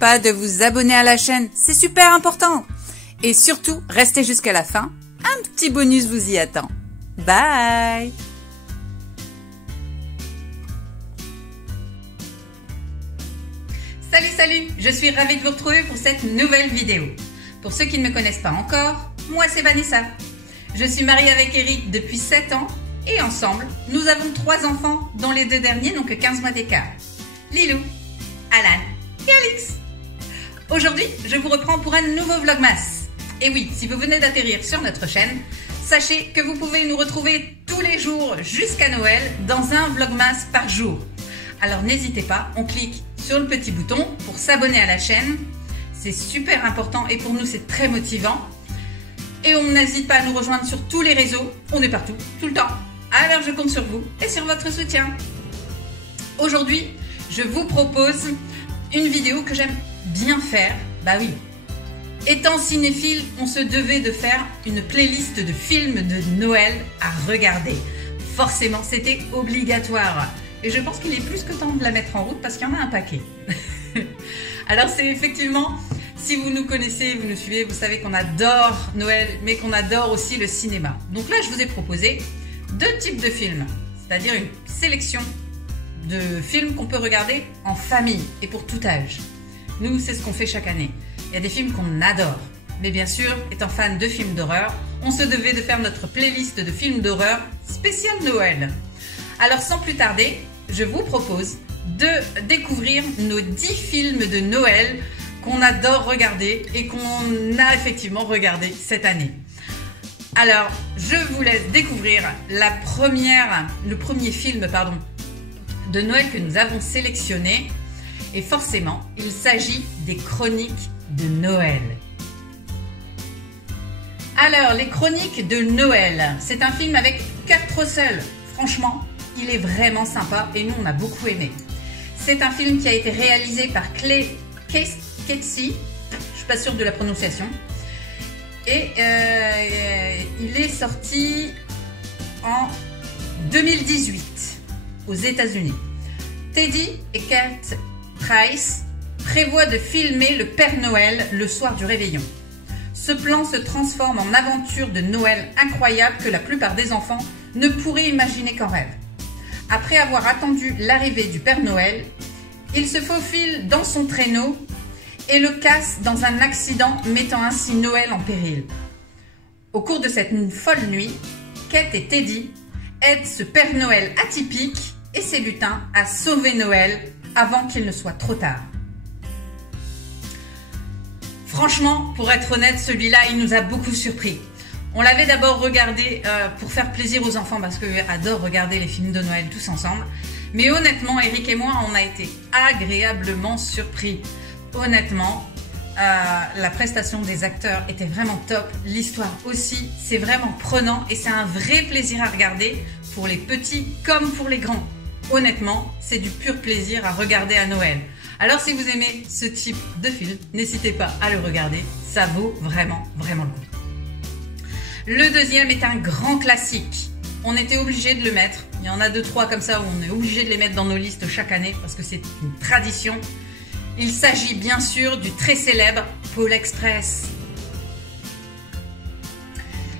pas de vous abonner à la chaîne, c'est super important. Et surtout, restez jusqu'à la fin, un petit bonus vous y attend. Bye! Salut, je suis ravie de vous retrouver pour cette nouvelle vidéo. Pour ceux qui ne me connaissent pas encore, moi c'est Vanessa. Je suis mariée avec Eric depuis 7 ans et ensemble, nous avons 3 enfants dont les 2 derniers n'ont que 15 mois d'écart. Lilou, Alan et Alix. Aujourd'hui, je vous reprends pour un nouveau vlogmas. Et oui, si vous venez d'atterrir sur notre chaîne, sachez que vous pouvez nous retrouver tous les jours jusqu'à Noël dans un vlogmas par jour. Alors n'hésitez pas, on clique sur le petit bouton pour s'abonner à la chaîne. C'est super important et pour nous c'est très motivant. Et on n'hésite pas à nous rejoindre sur tous les réseaux, on est partout, tout le temps. Alors je compte sur vous et sur votre soutien. Aujourd'hui, je vous propose une vidéo que j'aime bien faire. Bah oui, étant cinéphile, on se devait de faire une playlist de films de Noël à regarder. Forcément, c'était obligatoire. Et je pense qu'il est plus que temps de la mettre en route parce qu'il y en a un paquet. Alors c'est effectivement, si vous nous connaissez, vous nous suivez, vous savez qu'on adore Noël, mais qu'on adore aussi le cinéma. Donc là, je vous ai proposé 2 types de films, c'est-à-dire une sélection de films qu'on peut regarder en famille et pour tout âge. Nous, c'est ce qu'on fait chaque année. Il y a des films qu'on adore, mais bien sûr, étant fan de films d'horreur, on se devait de faire notre playlist de films d'horreur spécial Noël. Alors sans plus tarder, je vous propose de découvrir nos 10 films de Noël qu'on adore regarder et qu'on a effectivement regardé cette année. Alors, je vous laisse découvrir le premier film de Noël que nous avons sélectionné. Et forcément, il s'agit des Chroniques de Noël. Alors, les Chroniques de Noël, c'est un film avec Kurt Russell. Franchement, il est vraiment sympa et nous, on a beaucoup aimé. C'est un film qui a été réalisé par Clay Casey, je ne suis pas sûre de la prononciation. Et il est sorti en 2018 aux États-Unis. Teddy et Kate Price prévoient de filmer le Père Noël le soir du réveillon. Ce plan se transforme en aventure de Noël incroyable que la plupart des enfants ne pourraient imaginer qu'en rêve. Après avoir attendu l'arrivée du Père Noël, il se faufile dans son traîneau et le casse dans un accident, mettant ainsi Noël en péril. Au cours de cette folle nuit, Kate et Teddy aident ce Père Noël atypique et ses lutins à sauver Noël avant qu'il ne soit trop tard. Franchement, pour être honnête, celui-là, il nous a beaucoup surpris. On l'avait d'abord regardé pour faire plaisir aux enfants parce qu'eux adorent regarder les films de Noël tous ensemble. Mais honnêtement, Eric et moi, on a été agréablement surpris. Honnêtement, la prestation des acteurs était vraiment top. L'histoire aussi, c'est vraiment prenant et c'est un vrai plaisir à regarder pour les petits comme pour les grands. Honnêtement, c'est du pur plaisir à regarder à Noël. Alors si vous aimez ce type de film, n'hésitez pas à le regarder. Ça vaut vraiment, vraiment le coup. Le deuxième est un grand classique. On était obligé de le mettre. Il y en a 2-3 comme ça où on est obligé de les mettre dans nos listes chaque année parce que c'est une tradition. Il s'agit bien sûr du très célèbre Pôle Express.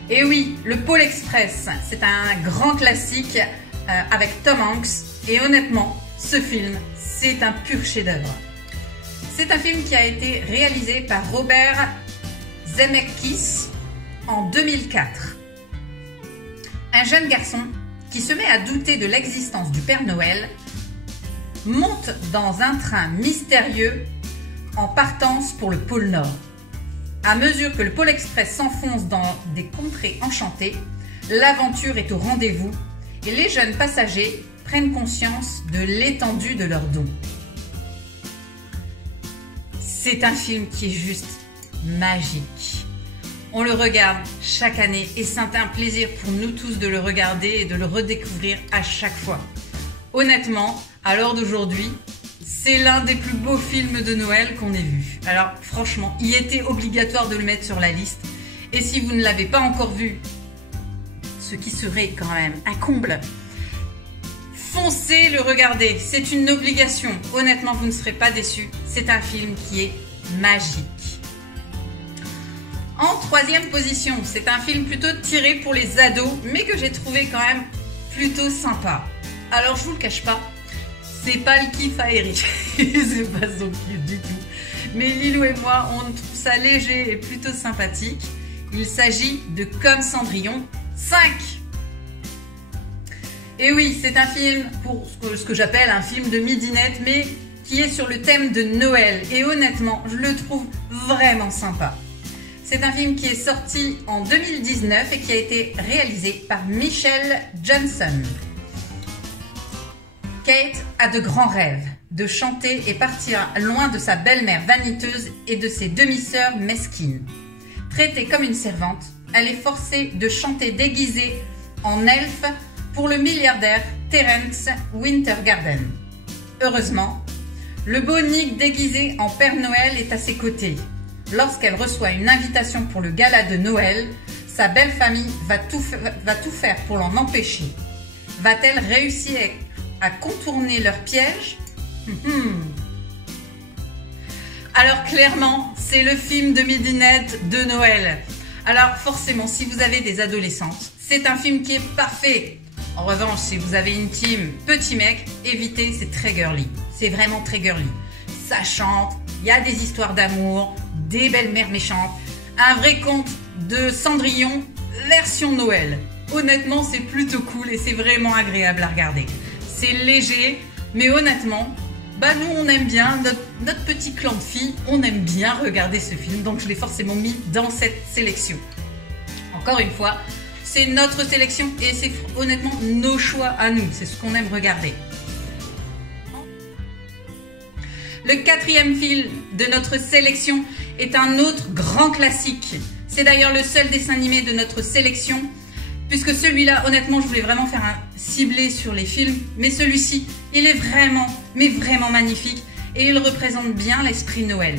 Et oui, le Pôle Express, c'est un grand classique avec Tom Hanks. Et honnêtement, ce film, c'est un pur chef-d'œuvre. C'est un film qui a été réalisé par Robert Zemeckis en 2004. Un jeune garçon qui se met à douter de l'existence du Père Noël monte dans un train mystérieux en partance pour le pôle Nord. À mesure que le Pôle Express s'enfonce dans des contrées enchantées, l'aventure est au rendez-vous et les jeunes passagers prennent conscience de l'étendue de leurs dons. C'est un film qui est juste magique. On le regarde chaque année et c'est un plaisir pour nous tous de le regarder et de le redécouvrir à chaque fois. Honnêtement, à l'heure d'aujourd'hui, c'est l'un des plus beaux films de Noël qu'on ait vu. Alors franchement, il était obligatoire de le mettre sur la liste. Et si vous ne l'avez pas encore vu, ce qui serait quand même un comble, foncez le regarder, c'est une obligation. Honnêtement, vous ne serez pas déçus, c'est un film qui est magique. En troisième position, c'est un film plutôt tiré pour les ados, mais que j'ai trouvé quand même plutôt sympa. Alors je vous le cache pas, c'est pas le kiff à Eric, c'est pas son kiff du tout. Mais Lilou et moi, on trouve ça léger et plutôt sympathique. Il s'agit de Comme Cendrillon 5. Et oui, c'est un film pour ce que j'appelle un film de midinette, mais qui est sur le thème de Noël. Et honnêtement, je le trouve vraiment sympa. C'est un film qui est sorti en 2019 et qui a été réalisé par Michelle Johnson. Kate a de grands rêves, de chanter et partir loin de sa belle-mère vaniteuse et de ses demi-sœurs mesquines. Traitée comme une servante, elle est forcée de chanter déguisée en elfe pour le milliardaire Terence Wintergarden. Heureusement, le beau Nick déguisé en Père Noël est à ses côtés. Lorsqu'elle reçoit une invitation pour le gala de Noël, sa belle famille va tout faire pour l'en empêcher. Va-t-elle réussir à contourner leur piège? Alors clairement, c'est le film de midinette de Noël. Alors forcément, si vous avez des adolescentes, c'est un film qui est parfait. En revanche, si vous avez une team petit mec, évitez, c'est très girly. C'est vraiment très girly. Ça chante, il y a des histoires d'amour, des belles-mères méchantes, un vrai conte de Cendrillon version Noël. Honnêtement, c'est plutôt cool et c'est vraiment agréable à regarder. C'est léger, mais honnêtement, nous on aime bien, notre petit clan de filles, on aime bien regarder ce film, donc je l'ai forcément mis dans cette sélection. Encore une fois, c'est notre sélection et c'est honnêtement nos choix à nous, c'est ce qu'on aime regarder. Le quatrième film de notre sélection est un autre grand classique. C'est d'ailleurs le seul dessin animé de notre sélection, puisque celui-là, honnêtement, je voulais vraiment faire un ciblé sur les films, mais celui-ci, il est vraiment, mais vraiment magnifique et il représente bien l'esprit Noël.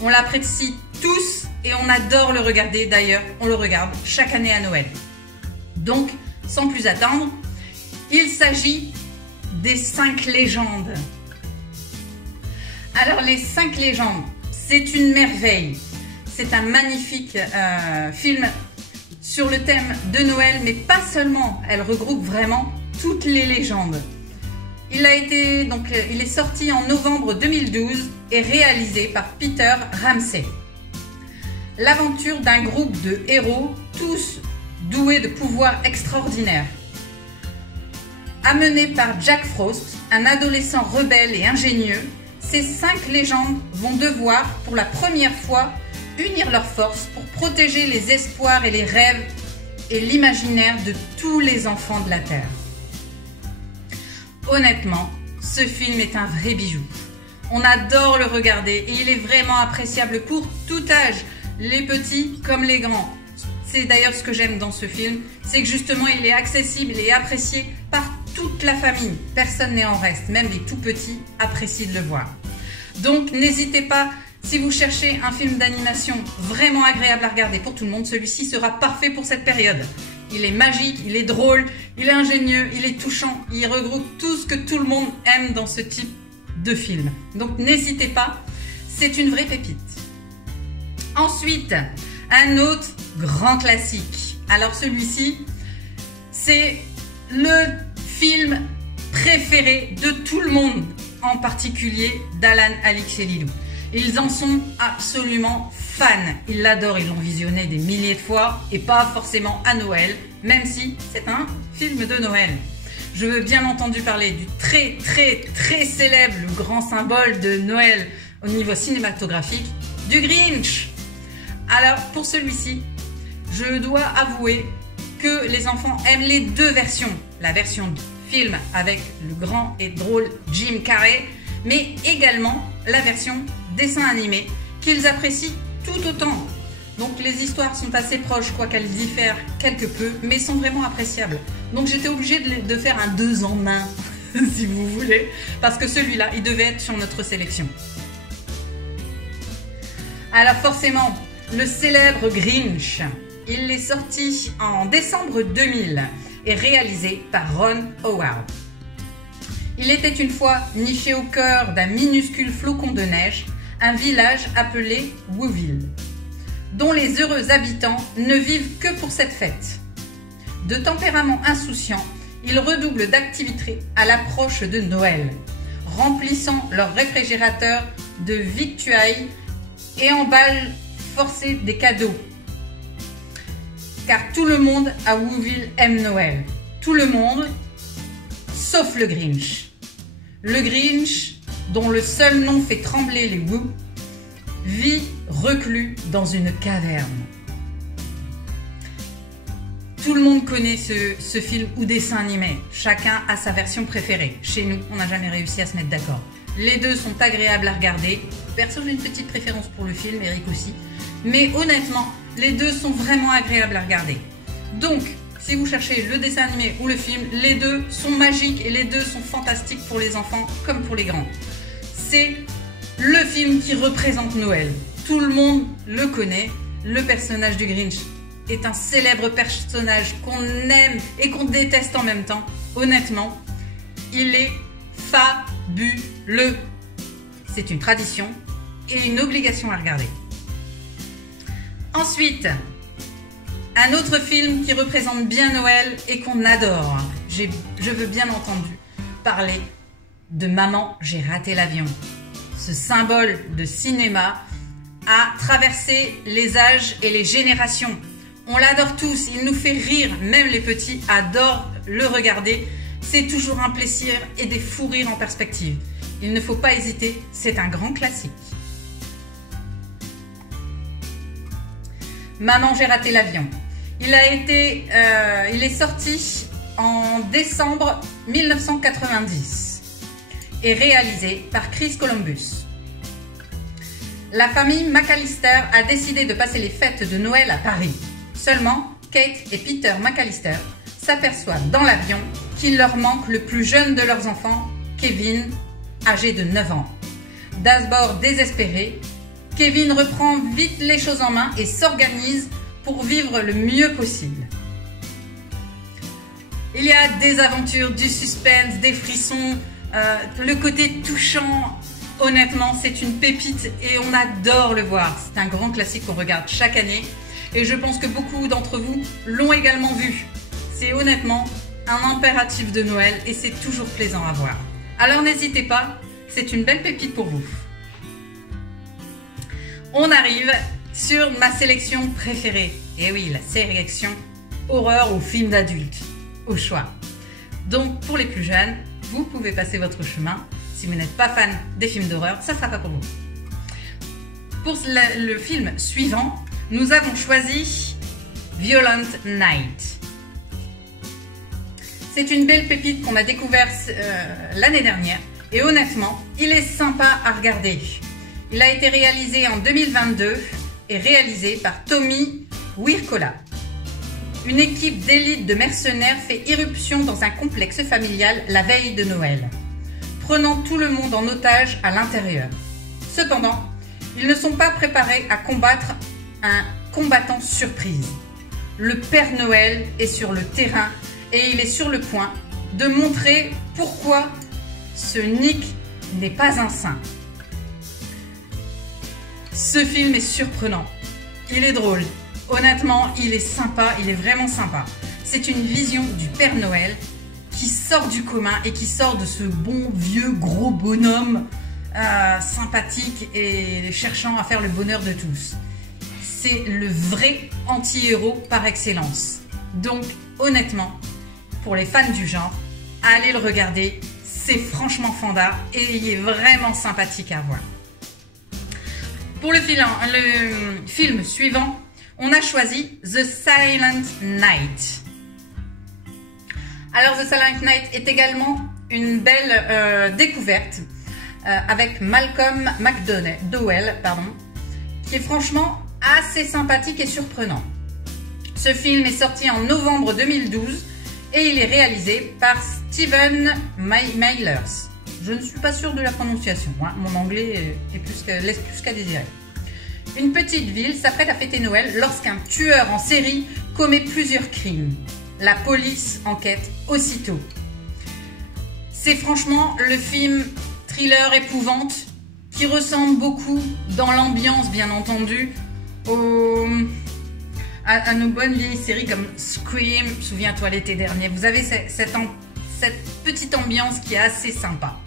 On l'apprécie tous et on adore le regarder, d'ailleurs, on le regarde chaque année à Noël. Donc, sans plus attendre, il s'agit des 5 légendes. Alors, les 5 légendes, c'est une merveille. C'est un magnifique film sur le thème de Noël, mais pas seulement. Elle regroupe vraiment toutes les légendes. Il est sorti en novembre 2012 et réalisé par Peter Ramsey. L'aventure d'un groupe de héros, tous doués de pouvoirs extraordinaires. Amenés par Jack Frost, un adolescent rebelle et ingénieux, ces 5 légendes vont devoir, pour la première fois, unir leurs forces pour protéger les espoirs et les rêves et l'imaginaire de tous les enfants de la Terre. Honnêtement, ce film est un vrai bijou. On adore le regarder et il est vraiment appréciable pour tout âge, les petits comme les grands. C'est d'ailleurs ce que j'aime dans ce film, c'est que justement il est accessible et apprécié par toute la famille. Personne n'est en reste, même les tout petits apprécient de le voir. Donc n'hésitez pas, si vous cherchez un film d'animation vraiment agréable à regarder pour tout le monde, celui-ci sera parfait pour cette période. Il est magique, il est drôle, il est ingénieux, il est touchant, il regroupe tout ce que tout le monde aime dans ce type de film. Donc n'hésitez pas, c'est une vraie pépite. Ensuite, un autre grand classique. Alors celui-ci, c'est le film préféré de tout le monde, en particulier d'Alan, Alix et Lilou. Ils en sont absolument fans. Ils l'adorent, ils l'ont visionné des milliers de fois et pas forcément à Noël, même si c'est un film de Noël. Je veux bien entendu parler du très célèbre, le grand symbole de Noël au niveau cinématographique, du Grinch. Alors pour celui-ci, je dois avouer que les enfants aiment les deux versions. La version film avec le grand et drôle Jim Carrey, mais également la version dessin animé qu'ils apprécient tout autant. Donc les histoires sont assez proches, quoiqu'elles diffèrent quelque peu, mais sont vraiment appréciables. Donc j'étais obligée de faire un 2 en 1, si vous voulez, parce que celui-là, il devait être sur notre sélection. Alors forcément, le célèbre Grinch, il est sorti en décembre 2000 et réalisé par Ron Howard. Il était une fois niché au cœur d'un minuscule flocon de neige, un village appelé Whoville, dont les heureux habitants ne vivent que pour cette fête. De tempérament insouciant, ils redoublent d'activité à l'approche de Noël, remplissant leur réfrigérateur de victuailles et emballent forcés des cadeaux. Car tout le monde à Whoville aime Noël. Tout le monde, sauf le Grinch. Le Grinch, dont le seul nom fait trembler les Who, vit reclus dans une caverne. Tout le monde connaît ce film ou dessin animé. Chacun a sa version préférée. Chez nous, on n'a jamais réussi à se mettre d'accord. Les deux sont agréables à regarder. Perso, j'ai une petite préférence pour le film, Eric aussi. Mais honnêtement, les deux sont vraiment agréables à regarder. Donc, si vous cherchez le dessin animé ou le film, les deux sont magiques et les deux sont fantastiques pour les enfants comme pour les grands. C'est le film qui représente Noël. Tout le monde le connaît. Le personnage du Grinch est un célèbre personnage qu'on aime et qu'on déteste en même temps. Honnêtement, il est fabuleux. C'est une tradition et une obligation à regarder. Ensuite, un autre film qui représente bien Noël et qu'on adore. Je veux bien entendu parler de Maman, j'ai raté l'avion. Ce symbole de cinéma a traversé les âges et les générations. On l'adore tous, il nous fait rire, même les petits adorent le regarder. C'est toujours un plaisir et des fous rires en perspective. Il ne faut pas hésiter, c'est un grand classique. Maman, j'ai raté l'avion. Il est sorti en décembre 1990 et réalisé par Chris Columbus. La famille McAllister a décidé de passer les fêtes de Noël à Paris. Seulement, Kate et Peter McAllister s'aperçoivent dans l'avion qu'il leur manque le plus jeune de leurs enfants, Kevin, âgé de 9 ans. D'abord désespéré, Kevin reprend vite les choses en main et s'organise pour vivre le mieux possible. Il y a des aventures, du suspense, des frissons, le côté touchant. Honnêtement, c'est une pépite et on adore le voir. C'est un grand classique qu'on regarde chaque année et je pense que beaucoup d'entre vous l'ont également vu. C'est honnêtement un impératif de Noël et c'est toujours plaisant à voir. Alors n'hésitez pas, c'est une belle pépite pour vous. On arrive sur ma sélection préférée. Et oui, la sélection horreur ou film d'adulte, au choix. Donc pour les plus jeunes, vous pouvez passer votre chemin. Si vous n'êtes pas fan des films d'horreur, ça ne sera pas pour vous. Pour le film suivant, nous avons choisi Violent Night. C'est une belle pépite qu'on a découverte l'année dernière. Et honnêtement, il est sympa à regarder. Il a été réalisé en 2022 et réalisé par Tommy Wirkola. Une équipe d'élite de mercenaires fait irruption dans un complexe familial la veille de Noël, prenant tout le monde en otage à l'intérieur. Cependant, ils ne sont pas préparés à combattre un combattant surprise. Le Père Noël est sur le terrain et il est sur le point de montrer pourquoi ce Nick n'est pas un saint. Ce film est surprenant, il est drôle, honnêtement il est sympa, il est vraiment sympa. C'est une vision du Père Noël qui sort du commun et qui sort de ce bon vieux gros bonhomme sympathique et cherchant à faire le bonheur de tous. C'est le vrai anti-héros par excellence. Donc honnêtement, pour les fans du genre, allez le regarder, c'est franchement fandard et il est vraiment sympathique à voir. Pour le film suivant, on a choisi The Silent Night. Alors The Silent Night est également une belle découverte avec Malcolm McDowell, qui est franchement assez sympathique et surprenant. Ce film est sorti en novembre 2012 et il est réalisé par Steven Mailers. Je ne suis pas sûre de la prononciation, hein. Mon anglais laisse plus qu'à désirer. Une petite ville s'apprête à fêter Noël lorsqu'un tueur en série commet plusieurs crimes. La police enquête aussitôt. C'est franchement le film thriller épouvante qui ressemble beaucoup dans l'ambiance, bien entendu, à nos bonnes vieilles séries comme Scream, souviens-toi l'été dernier. Vous avez cette petite ambiance qui est assez sympa.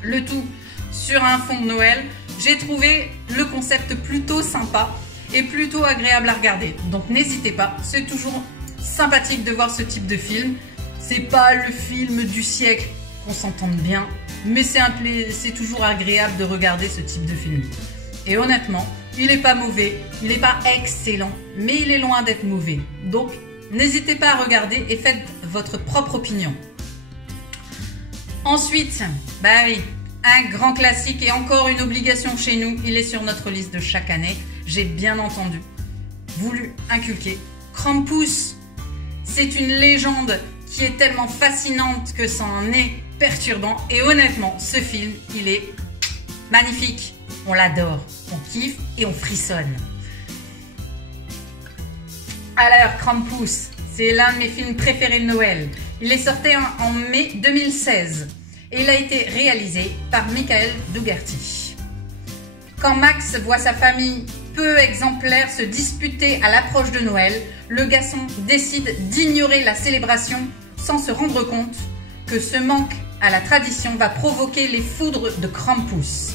Le tout sur un fond de Noël. J'ai trouvé le concept plutôt sympa et plutôt agréable à regarder. Donc n'hésitez pas, c'est toujours sympathique de voir ce type de film. C'est pas le film du siècle, qu'on s'entende bien, mais c'est toujours agréable de regarder ce type de film. Et honnêtement, il n'est pas mauvais, il n'est pas excellent, mais il est loin d'être mauvais. Donc n'hésitez pas à regarder et faites votre propre opinion. Ensuite, bah oui, un grand classique et encore une obligation chez nous, il est sur notre liste de chaque année. J'ai bien entendu voulu inculquer Krampus. C'est une légende qui est tellement fascinante que ça en est perturbant. Et honnêtement, ce film, il est magnifique. On l'adore, on kiffe et on frissonne. Alors, Krampus, c'est l'un de mes films préférés de Noël. Il est sorti en mai 2016 et il a été réalisé par Michael Dougherty. Quand Max voit sa famille peu exemplaire se disputer à l'approche de Noël, le garçon décide d'ignorer la célébration sans se rendre compte que ce manque à la tradition va provoquer les foudres de Krampus,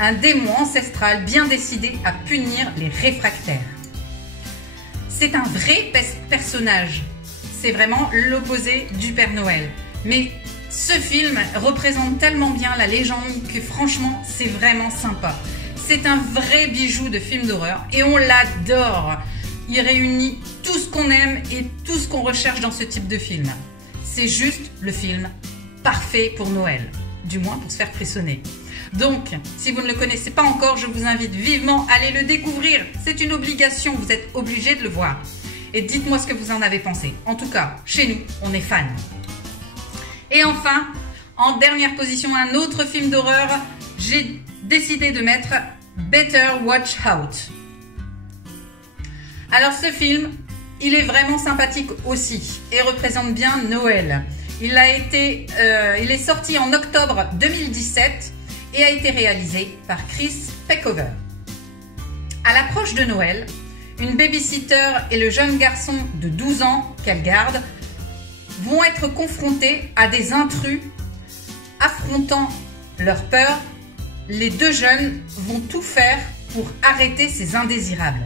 un démon ancestral bien décidé à punir les réfractaires. C'est un vrai personnage, c'est vraiment l'opposé du Père Noël. Mais ce film représente tellement bien la légende que franchement, c'est vraiment sympa. C'est un vrai bijou de film d'horreur et on l'adore. Il réunit tout ce qu'on aime et tout ce qu'on recherche dans ce type de film. C'est juste le film parfait pour Noël, du moins pour se faire frissonner. Donc, si vous ne le connaissez pas encore, je vous invite vivement à aller le découvrir. C'est une obligation, vous êtes obligés de le voir. Et dites-moi ce que vous en avez pensé. En tout cas, chez nous, on est fans. Et enfin, en dernière position, un autre film d'horreur, j'ai décidé de mettre Better Watch Out. Alors ce film, il est vraiment sympathique aussi et représente bien Noël. Il est sorti en octobre 2017 et a été réalisé par Chris Peckover. À l'approche de Noël, une babysitter et le jeune garçon de 12 ans qu'elle garde vont être confrontés à des intrus. Affrontant leur peur, les deux jeunes vont tout faire pour arrêter ces indésirables.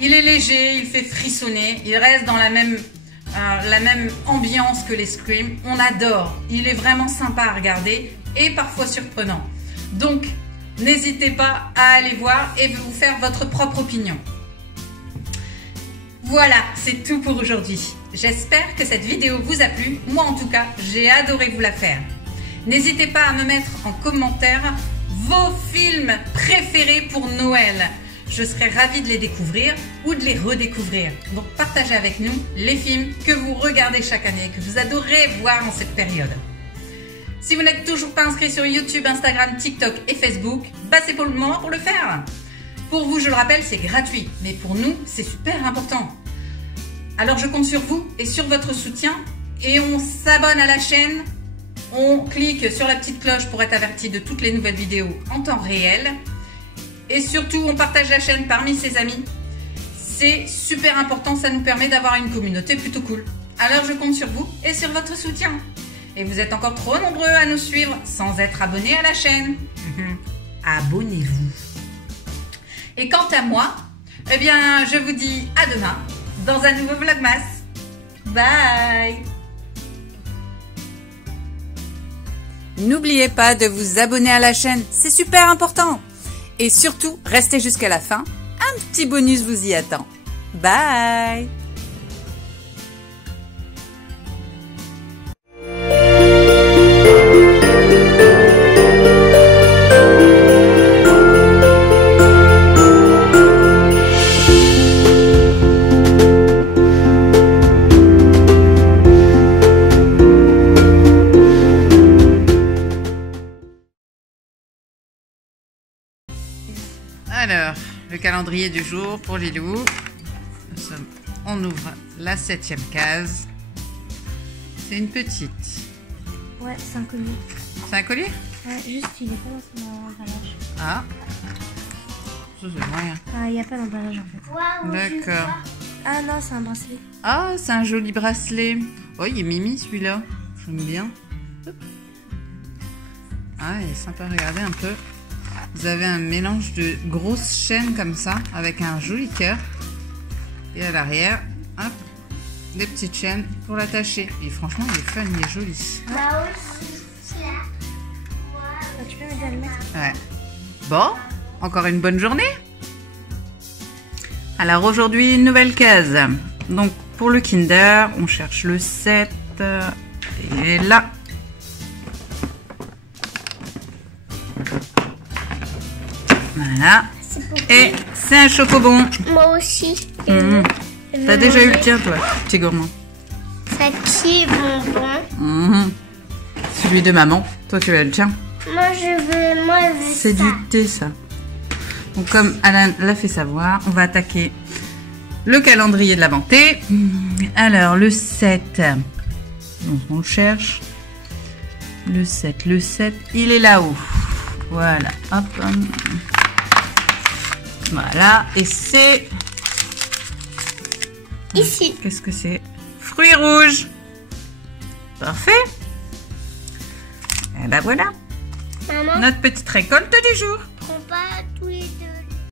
Il est léger, il fait frissonner, il reste dans la même ambiance que les Scream. On adore, il est vraiment sympa à regarder et parfois surprenant. Donc, n'hésitez pas à aller voir et vous faire votre propre opinion. Voilà, c'est tout pour aujourd'hui. J'espère que cette vidéo vous a plu. Moi, en tout cas, j'ai adoré vous la faire. N'hésitez pas à me mettre en commentaire vos films préférés pour Noël. Je serais ravie de les découvrir ou de les redécouvrir. Donc, partagez avec nous les films que vous regardez chaque année, que vous adorez voir en cette période. Si vous n'êtes toujours pas inscrit sur YouTube, Instagram, TikTok et Facebook, bah c'est pour le moment pour le faire. Pour vous, je le rappelle, c'est gratuit. Mais pour nous, c'est super important. Alors, je compte sur vous et sur votre soutien. Et on s'abonne à la chaîne. On clique sur la petite cloche pour être averti de toutes les nouvelles vidéos en temps réel. Et surtout, on partage la chaîne parmi ses amis. C'est super important, ça nous permet d'avoir une communauté plutôt cool. Alors, je compte sur vous et sur votre soutien. Et vous êtes encore trop nombreux à nous suivre sans être abonnés à la chaîne. Abonnez-vous. Et quant à moi, eh bien, je vous dis à demain dans un nouveau Vlogmas. Bye! N'oubliez pas de vous abonner à la chaîne, c'est super important. Et surtout, restez jusqu'à la fin, un petit bonus vous y attend. Bye! Alors, le calendrier du jour pour Lilou. On ouvre la 7e case. C'est une petite Ouais, c'est un collier. C'est un collier? Ouais, juste il est pas dans son emballage. Ah. Ça, c'est moyen. Ah, il n'y a pas d'emballage en fait. D'accord. Ah non, c'est un bracelet. Ah, c'est un joli bracelet. Oh, il est mimi celui-là. J'aime bien. Ah, il est sympa, regardez un peu. Vous avez un mélange de grosses chaînes comme ça, avec un joli cœur. Et à l'arrière, hop, des petites chaînes pour l'attacher. Et franchement, il est fun, il est joli. Là aussi, tu peux m'aider à le mettre? Ouais. Bon, encore une bonne journée. Alors aujourd'hui, une nouvelle case. Donc pour le Kinder, on cherche le 7. Il est là. Voilà. Et c'est un chocobon. Moi aussi. T'as déjà eu le tien, toi, petit gourmand. Ça qui est bonbon. Celui de maman. Toi, tu as le tien. Moi, je veux C'est du thé, ça. Donc, comme Alain l'a fait savoir, on va attaquer le calendrier de la Vanté. Alors, le 7. Donc, on le cherche. Le 7, il est là-haut. Voilà. Hop. Voilà. Et c'est... Ici. Qu'est-ce que c'est? Fruits rouges. Parfait. Et ben voilà. Maman, Notre petite récolte du jour. prends pas tous